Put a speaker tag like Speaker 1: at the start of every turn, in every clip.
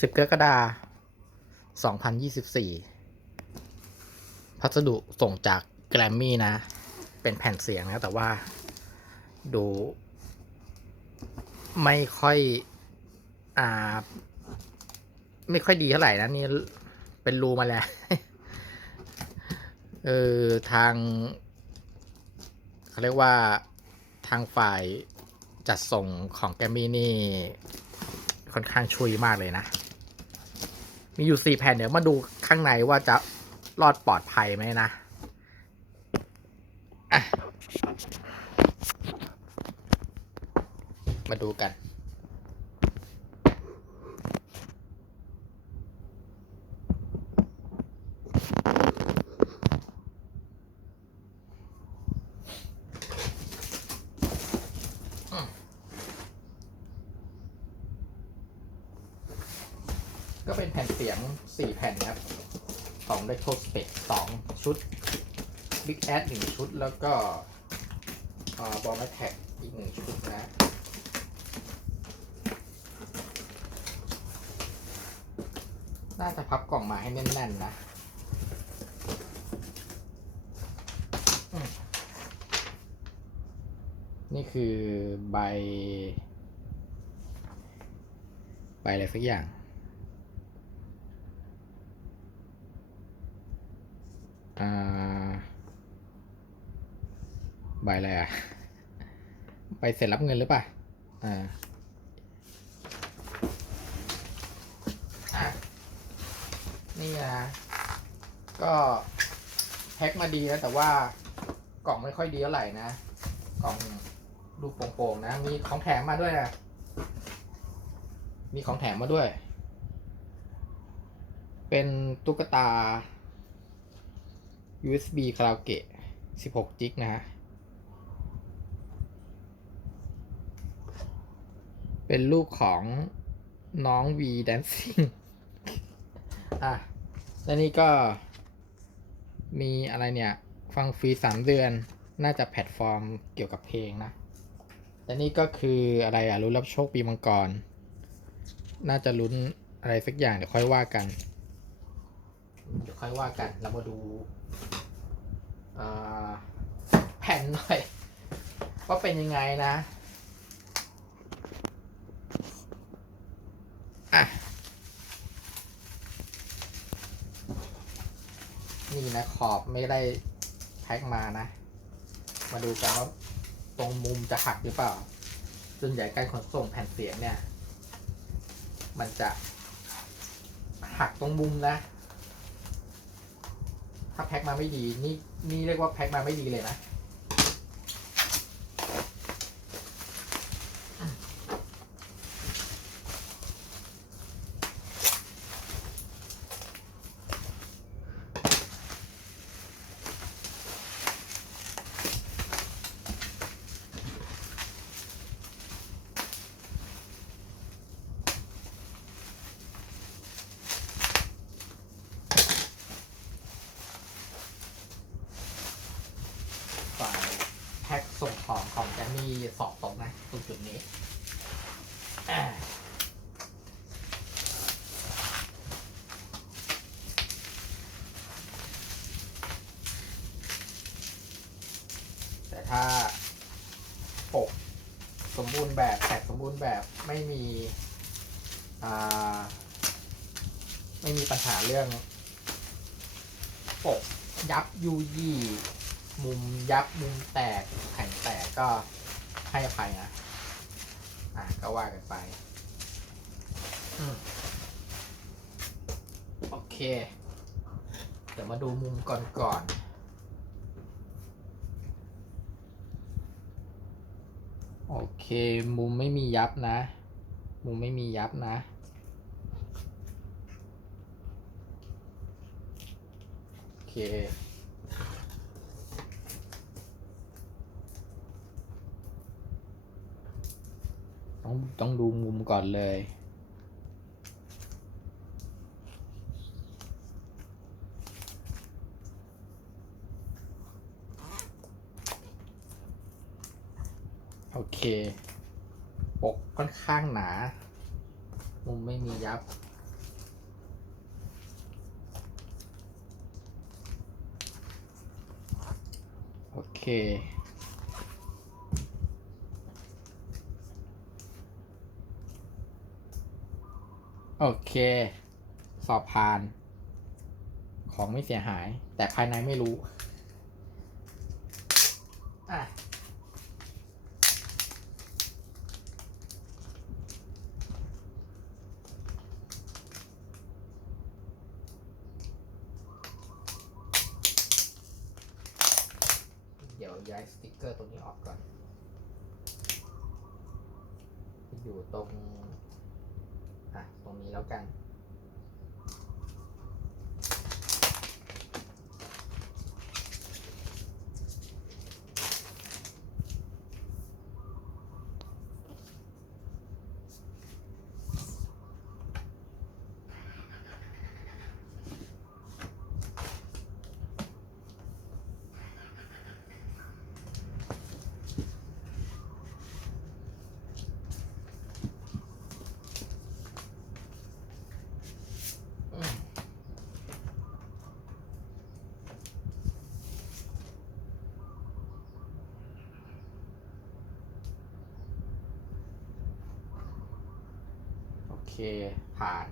Speaker 1: สิบกรกฎาสองพันยี่สิบสี่พัสดุส่งจากแกรมมี่นะ เป็นแผ่นเสียงนะ แต่ว่าดู ไม่ค่อย อ่า ไม่ค่อยดีเท่าไหร่นะ นี่เป็นรูมาแล้ว เออ ทางเขาเรียกว่าทางฝ่ายจัดส่งของแกรมมี่นี่ ค่อนข้างชุยมากเลยนะ มีอยู่สี่แผ่นเดี๋ยวมาดูข้างในว่าจะรอดปลอดภัยไหมนะอะมาดูกัน ก็ เป็นแผ่นเสียง 4 แผ่นครับ ของ Retro Spec 2 ชุด Big Ass 1ชุด แล้วก็บอลแมทแท็กอีก 1 ชุดนะน่าจะพับกล่องมาให้แน่น ๆ นะนี่คือใบ ใบอะไรสักอย่าง ใบอะไรอะใบเสร็จรับเงินหรือเปล่าอ่าอนี่นะก็แพ็คมาดีแล้วแต่ว่ากล่องไม่ค่อยดีเท่าไหร่นะ กล่องรูปโป่งๆนะ มีของแถมมาด้วยนะมีของแถมมาด้วย เป็นตุ๊กตา USB คาราโอเกะ 16 จิกนะฮะ เป็นรูปของน้อง V Dancing อะแล้วนี่ก็มีอะไรเนี่ย ฟังฟรี3เดือน น่าจะแพลตฟอร์มเกี่ยวกับเพลงนะและนี่ก็คืออะไรอะรู้รับโชคปีมังกร น่าจะลุ้นอะไรสักอย่างเดี๋ยวค่อยว่ากัน เดี๋ยวค่อยว่ากัน เรามาดูแผ่นหน่อย ว่าเป็นยังไงนะ อะ นี่นะขอบไม่ได้แพ็คมานะ มาดูกันว่าตรงมุมจะหักหรือเปล่าส่วนใหญ่การขนส่งแผ่นเสียงเนี่ย มันจะหักตรงมุมนะ ถ้าแพ็คมาไม่ดี นี่นี่เรียกว่าแพ็คมาไม่ดีเลยนะ ฝ่ายแพ็คส่งของของแกมีสอบตกนะตรงจุดนี้อ่า แต่ถ้าปกสมบูรณ์แบบแท็กสมบูรณ์แบบไม่มีไม่มีปัญหาเรื่อง ปกยับยูยี่ มุมยับมุมแตกแผ่นแตกก็ให้อภัยนะ อะก็ว่ากันไปอืมโอเค เดี๋ยวมาดูมุมก่อนก่อนโอเค มุมไม่มียับนะ มุมไม่มียับนะ โอเค ต้องดูมุมก่อนเลย โอเค ปกค่อนข้างหนา มุมไม่มียับโอเค โอเค สอบผ่าน ของไม่เสียหาย แต่ภายในไม่รู้ อะ เดี๋ยวย้ายสติกเกอร์ตรงนี้ออกก่อน อยู่ตรง อะ ตรงนี้แล้วกัน โอเค ผ่าน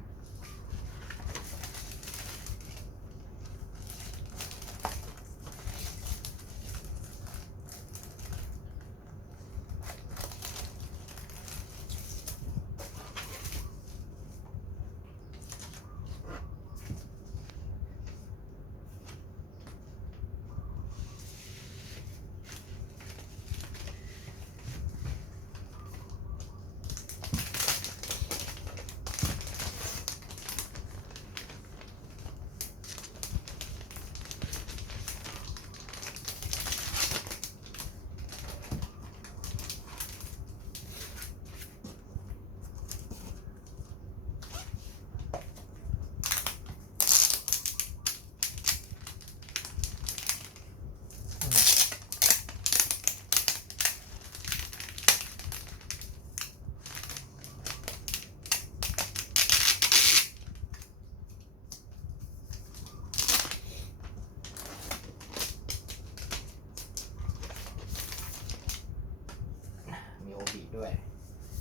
Speaker 1: มีโอบีด้วย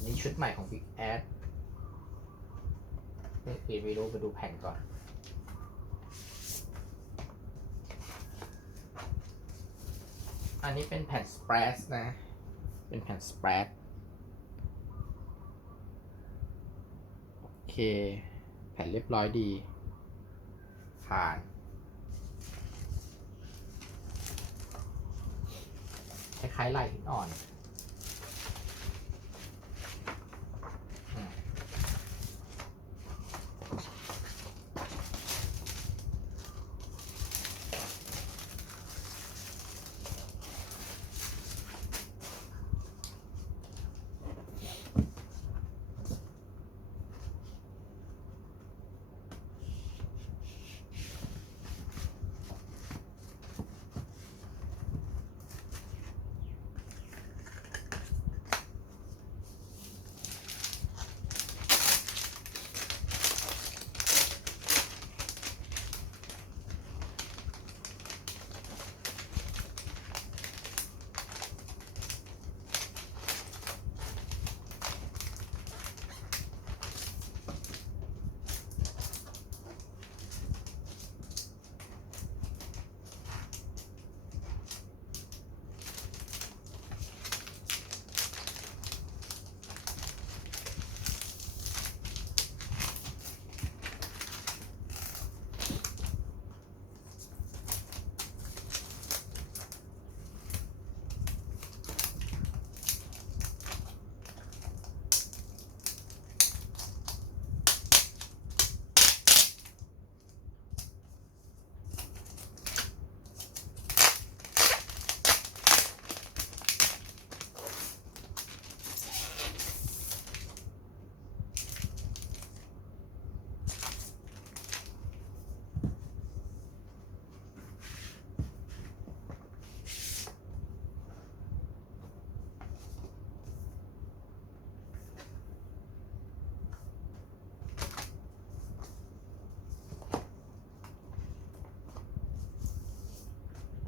Speaker 1: นี่ชุด ใหม่ของ Big Ad นี่ปีไม่รู้ไปดูแผ่นก่อน อันนี้เป็นแผ่นสเปรดนะ เป็นแผ่นสเปรดโอเค แผ่นเรียบร้อยดี ผ่านคล้ายๆลายหินอ่อน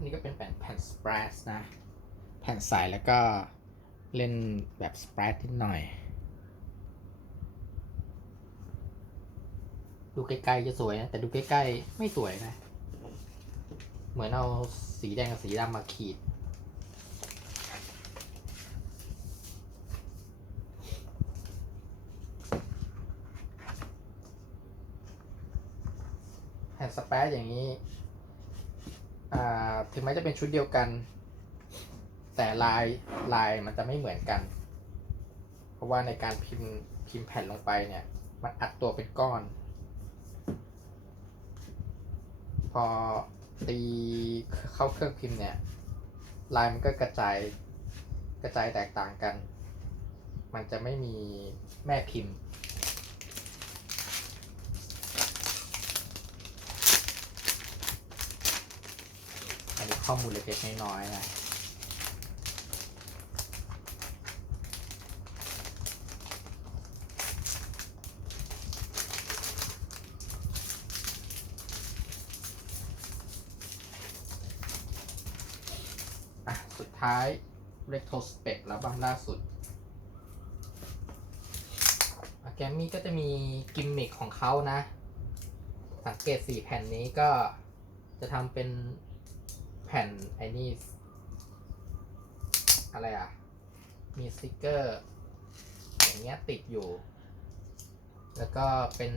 Speaker 1: นี้ก็เป็นแผ่นแผ่นสเปรดนะ แผ่นใสแล้วก็เล่นแบบสเปรดนิดหน่อย ดูใกล้ๆจะสวยนะ แต่ดูใกล้ๆไม่สวยนะ เหมือนเอาสีแดงกับสีดำมาขีดแผ่นสเปรดอย่างนี้ ถึงแม้จะเป็นชุดเดียวกัน แต่ลายลายมันจะไม่เหมือนกัน เพราะว่าในการพิมพ์พิมพ์แผ่นลงไปเนี่ย มันอัดตัวเป็นก้อน พอตีเข้าเครื่องพิมพ์เนี่ย ลายมันก็กระจายกระจายแตกต่างกัน มันจะไม่มีแม่พิมพ์ อันนี้ ข้อมูลเล็กๆน้อยๆนะอะสุดท้าย retrospect แล้วบ้างล่าสุดแกมมี่ก็จะมีกิมมิคของเขานะ สังเกตสี่แผ่นนี้ก็จะทำเป็น แผ่นไอ้นี่ อะไรอะ มีสติกเกอร์ อย่างเงี้ยติดอยู่ แล้วก็เป็น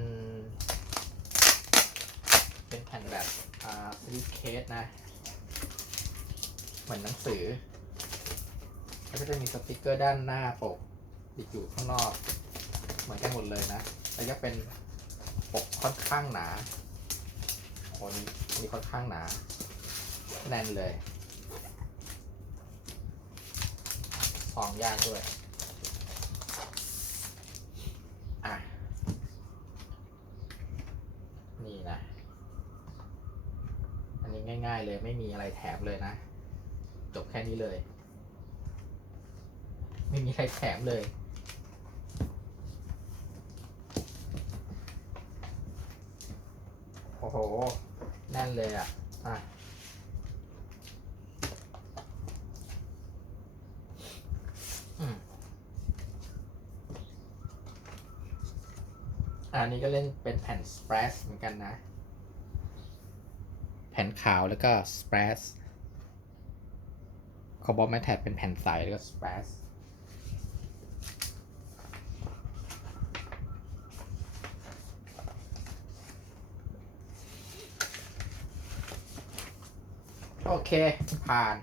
Speaker 1: เป็นแผ่นแบบอ่าสลิปเคสนะ เหมือนหนังสือ แล้วก็จะมีสติกเกอร์ด้านหน้าปกติดอยู่ข้างนอก เหมือนกันหมดเลยนะ แล้วก็เป็นปกค่อนข้างหนาโอ้นี่นี่ค่อนข้างหนา แน่นเลยซองยากด้วย อะ นี่นะ อันนี้ง่าย ๆ เลยไม่มีอะไรแถมเลยนะ จบแค่นี้เลย ไม่มีใครแถมเลยโอ้โห แน่นเลยอะ อะ อันนี้ก็เล่นเป็นแผ่นสเปรสเหมือนกันนะ แผ่นขาวแล้วก็สเปรสคาร์บอนแมทแทเป็นแผ่นใสแล้วก็สเปรสโอเค ผ่าน